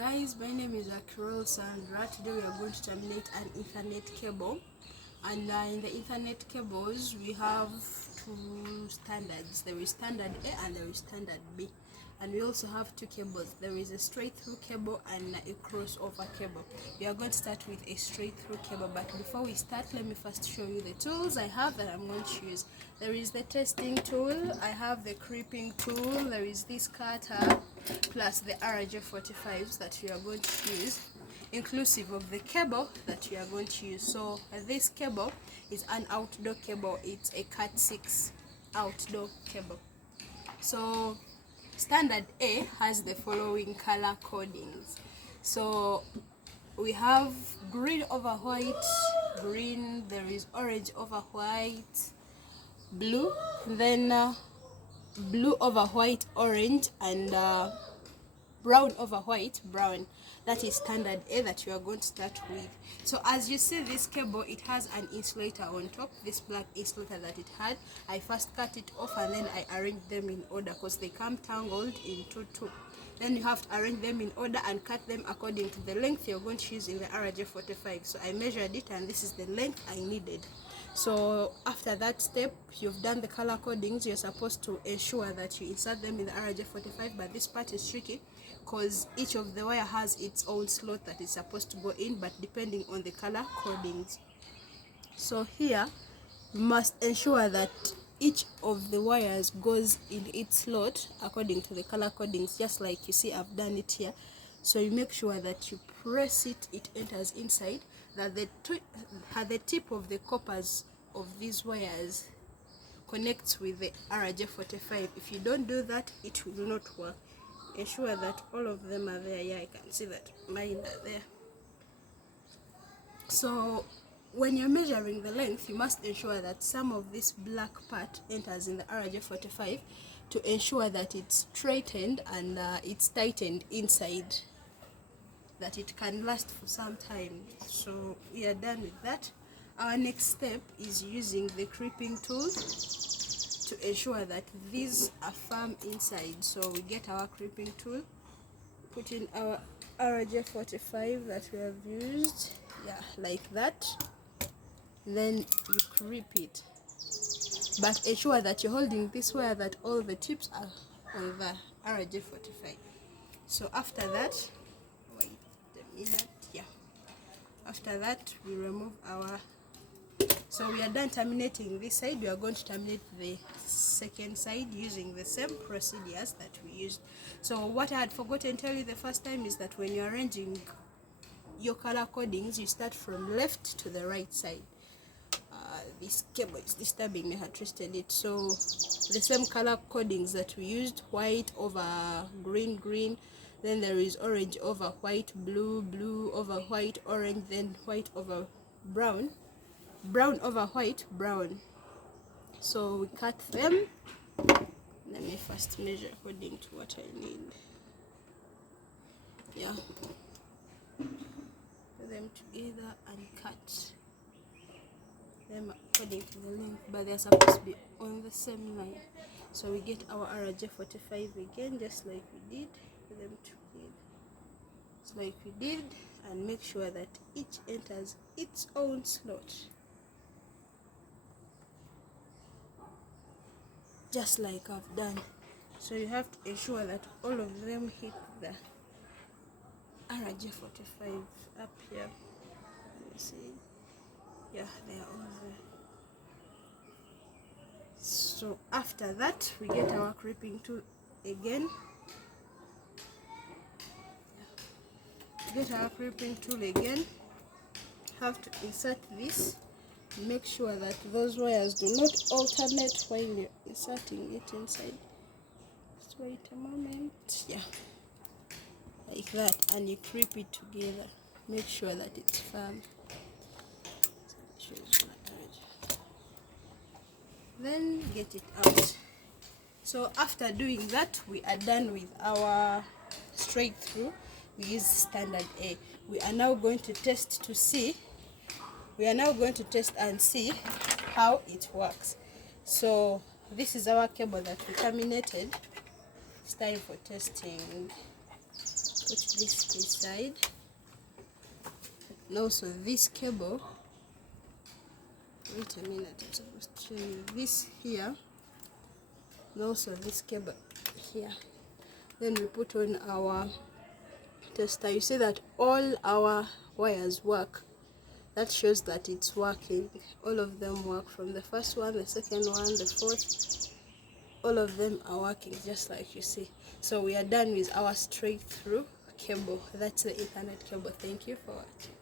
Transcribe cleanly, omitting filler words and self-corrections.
guys, my name is Akirol Sandra. Today we are going to terminate an Ethernet cable, and in the Ethernet cables we have two standards. There is standard A and there is standard B, and we also have two cables. There is a straight through cable and a crossover cable. We are going to start with a straight through cable, but before we start, let me first show you the tools I have that I'm going to use. There is the testing tool, I have the creeping tool, there is this cutter, plus the RJ45s that we are going to use, inclusive of the cable that we are going to use. So this cable is an outdoor cable. It's a Cat 6 outdoor cable. So standard A has the following color codings. So we have green over white, green, there is orange over white, blue, then blue over white, orange, and brown over white, brown. That is standard A that you are going to start with. So as you see, this cable, it has an insulator on top, this black insulator that it had. I first cut it off and then I arranged them in order because they come tangled into two. Then you have to arrange them in order and cut them according to the length you're going to use in the RJ45. So I measured it and this is the length I needed. So after that step, you've done the color codings. You're supposed to ensure that you insert them in the RJ45, but this part is tricky because each of the wire has its own slot that is supposed to go in, but depending on the color codings. So here you must ensure that each of the wires goes in its slot according to the color codings, just like you see I've done it here. So you make sure that you press it, it enters inside, that the tip of the coppers of these wires connects with the RJ45. If you don't do that, it will not work. Ensure that all of them are there. Yeah, I can see that mine are there. So when you're measuring the length, you must ensure that some of this black part enters in the RJ45 to ensure that it's straightened and it's tightened inside, that it can last for some time. So we are done with that. Our next step is using the creeping tool to ensure that these are firm inside. So we get our creeping tool, put in our RJ45 that we have used, yeah, like that. Then you creep it, but ensure that you're holding this wire that all the tips are on the RJ45. So after that, wait a minute, yeah, after that we remove our, so we are done terminating this side. We are going to terminate the second side using the same procedures that we used. So what I had forgotten to tell you the first time is that when you're arranging your color codings, you start from left to the right side. This cable is disturbing me, I had twisted it. So the same color codings that we used, white over green, green, then there is orange over white, blue, blue over white, orange, then white over brown, brown over white, brown. So we cut them. Let me first measure according to what I need. Yeah, put them together and cut them according to the length, but they're supposed to be on the same line. So we get our RJ45 again, just like we did, put them together, just like we did, and make sure that each enters its own slot, just like I've done. So you have to ensure that all of them hit the RJ45 up here. Let me see. Yeah, they are all there. So after that, we get our creeping tool again. Get our creeping tool again. Have to insert this. Make sure that those wires do not alternate while you're inserting it inside. Just wait a moment. Yeah, like that, and you creep it together. Make sure that it's firm. Then get it out. So after doing that, we are done with our straight through. We use standard A. We are now going to test to see. We are now going to test and see how it works. So this is our cable that we terminated. It's time for testing. put this inside. And also this cable, wait a minute, I'm supposed to show you this here, and also this cable here. Then we put on our tester. You see that all our wires work. That shows that it's working. All of them work, from the first one, the second one, the fourth. All of them are working just like you see. So we are done with our straight through cable. That's the Ethernet cable. Thank you for watching.